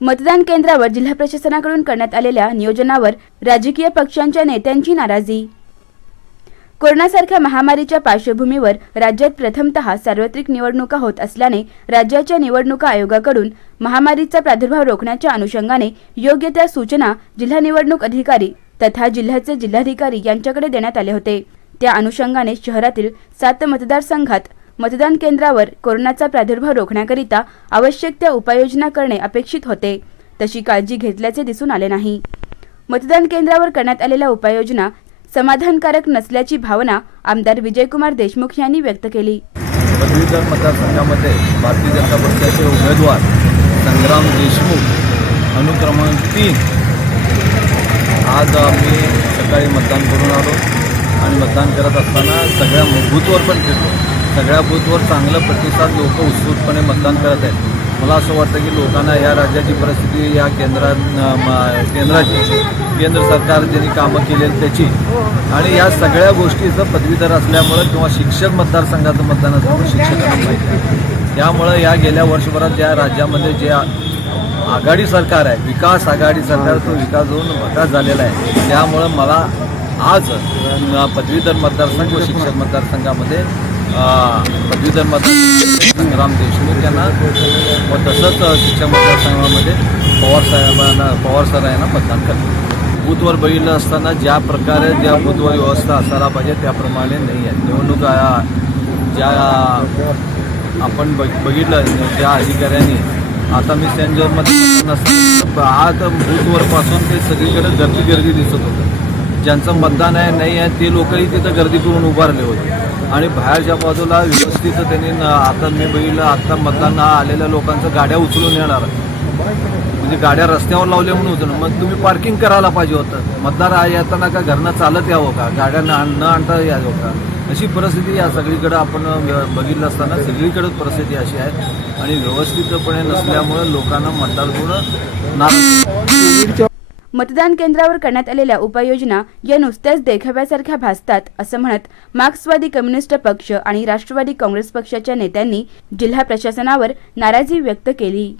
मतदान केंद्रावर जिल्हा प्रशासनाकडून करण्यात आलेल्या नियोजनावर राजकीय पक्षांच्या नेत्यांची नाराजी। कोरोनासारख्या महामारीच्या पार्श्वभूमीवर राज्यात प्रथमतः सार्वत्रिक निवडणुका होत असल्याने राज्याच्या निवडणुका आयोगाकडून महामारीचा प्रादुर्भाव रोखण्याच्या अनुषंगाने योग्य त्या सूचना जिल्हा निवडणूक अधिकारी तथा जिल्ह्याचे जिल्हाधिकारी यांच्याकडे देण्यात आले होते। त्या अनुषंगाने शहरातील 7 मतदारसंघात मतदान केंद्रावर कोरोनाचा प्रादुर्भाव रोखण्याकरिता आवश्यक त्या उपाययोजना करणे अपेक्षित होते, तशी काळजी घेतल्याचे दिसून आले नाही। मतदान केंद्रावर करण्यात आलेल्या उपाययोजना समाधानकारक नसल्याची भावना आमदार विजयकुमार देशमुख यांनी व्यक्त केली। पदवीधर मतदारसंघामध्ये भारतीय जनता पक्षाचे उमेदवार संग्राम देशमुख अनुक्रमांक 3 आज आम्ही सकाळी मतदान करून आलो आणि मतदान करत असताना सगळ्या बूथवर पण फिरलो। सगळ्या बूथवर चांगला प्रतिसाद, लोक उत्स्फूर्तपणे मतदान करत आहेत। मला असं वाटतं की लोकांना या राज्याची परिस्थिती, या केंद्राची केंद्र सरकार ज्यांनी कामं केलेली त्याची आणि या सगळ्या गोष्टीचं पदवीधर असल्यामुळं किंवा शिक्षक मतदारसंघाचं मतदान असल्यामुळे शिक्षकांना माहिती आहे। त्यामुळं या गेल्या वर्षभरात या राज्यामध्ये जे आघाडी सरकार आहे, विकास आघाडी सरकार, तो विकास होऊन भकास झालेला आहे। त्यामुळं मला आज पदवीधर मतदारसंघ व शिक्षक मतदारसंघामध्ये पदवीधर मतदारसंघ संग्राम देशमुख यांना व तसंच शिक्षक मतदारसंघामध्ये पवार सर यांना मतदान करतो। बूथवर बघितलं असताना ज्या प्रकारे ज्या बूथवर व्यवस्था असायला पाहिजे त्याप्रमाणे नाही आहे। निवडणूक ज्या आपण बघितलं ज्या अधिकाऱ्यांनी, आता मी सेंट जॉर्जमध्ये नसताना आज बूथवरपासून ते सगळीकडे गर्दी दिसत होतं। ज्यांचं मतदान आहे नाही आहे ते लोकही तिथं गर्दी करून उभारले होते आणि बाहेरच्या बाजूला व्यवस्थित त्यांनी आता मी बघितलं, आता मतदान आलेल्या लोकांचं गाड्या उचलून येणार, म्हणजे गाड्या रस्त्यावर लावल्या म्हणून उचलून, मग तुम्ही पार्किंग करायला पाहिजे होतं। मतदार येताना का घरनं चालत यावं का, गाड्या न आणता यावं का, अशी परिस्थिती या सगळीकडे आपण बघितलं असताना सगळीकडेच परिस्थिती अशी आहे आणि व्यवस्थितपणे नसल्यामुळे लोकांना मतदार होणं नाराज। मतदान केंद्रावर करण्यात आलेल्या उपाययोजना या नुसत्याच देखाव्यासारख्या भासतात, असं म्हणत मार्क्सवादी कम्युनिस्ट पक्ष आणि राष्ट्रवादी काँग्रेस पक्षाच्या नेत्यांनी जिल्हा प्रशासनावर नाराजी व्यक्त केली।